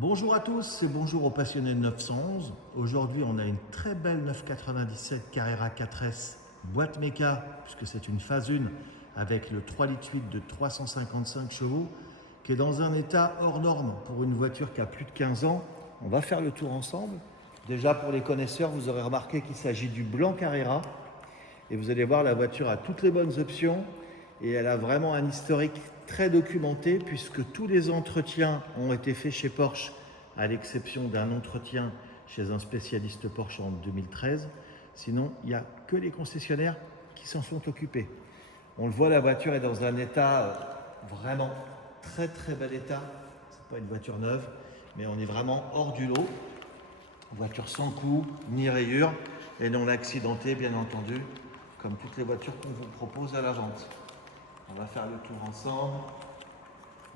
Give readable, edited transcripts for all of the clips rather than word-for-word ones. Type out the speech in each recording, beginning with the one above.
Bonjour à tous et bonjour aux passionnés de 911. Aujourd'hui, on a une très belle 997 Carrera 4S boîte méca, puisque c'est une phase 1 avec le 3,8 litres de 355 chevaux, qui est dans un état hors norme pour une voiture qui a plus de 15 ans. On va faire le tour ensemble. Déjà, pour les connaisseurs, vous aurez remarqué qu'il s'agit du blanc Carrera. Et vous allez voir, la voiture a toutes les bonnes options et elle a vraiment un historique très documenté puisque tous les entretiens ont été faits chez Porsche, à l'exception d'un entretien chez un spécialiste Porsche en 2013. Sinon, il n'y a que les concessionnaires qui s'en sont occupés. On le voit, la voiture est dans un état vraiment très bel état. C'est pas une voiture neuve, mais on est vraiment hors du lot. Voiture sans coup ni rayures et non accidentée, bien entendu, comme toutes les voitures qu'on vous propose à la vente. On va faire le tour ensemble.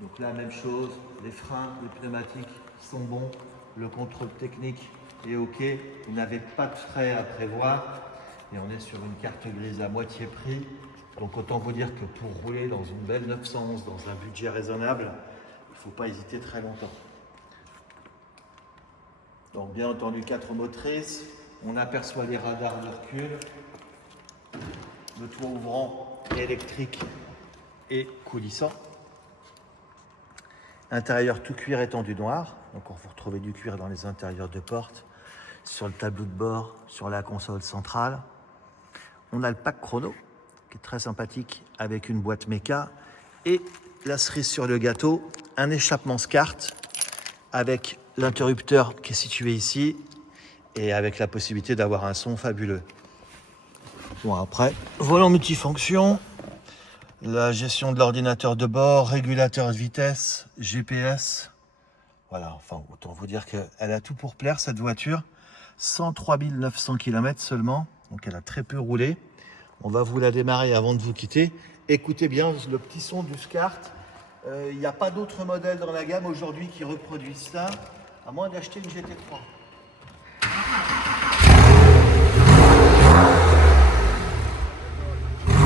Donc là, même chose, les freins, les pneumatiques sont bons, le contrôle technique est OK, vous n'avez pas de frais à prévoir et on est sur une carte grise à moitié prix. Donc autant vous dire que pour rouler dans une belle 911, dans un budget raisonnable, il ne faut pas hésiter très longtemps. Donc bien entendu 4 motrices, on aperçoit les radars de recul, le toit ouvrant électrique et coulissant. Intérieur tout cuir étendu noir, donc on peut retrouver du cuir dans les intérieurs de porte, sur le tableau de bord, sur la console centrale. On a le pack chrono, qui est très sympathique, avec une boîte méca, et la cerise sur le gâteau, un échappement SCART, avec l'interrupteur qui est situé ici, et avec la possibilité d'avoir un son fabuleux. Bon après, volant multifonction, la gestion de l'ordinateur de bord, régulateur de vitesse, GPS. Voilà, enfin, autant vous dire qu'elle a tout pour plaire, cette voiture. 103 900 km seulement, donc elle a très peu roulé. On va vous la démarrer avant de vous quitter. Écoutez bien le petit son du SCART. Il n'y a pas d'autres modèles dans la gamme aujourd'hui qui reproduisent ça, à moins d'acheter une GT3.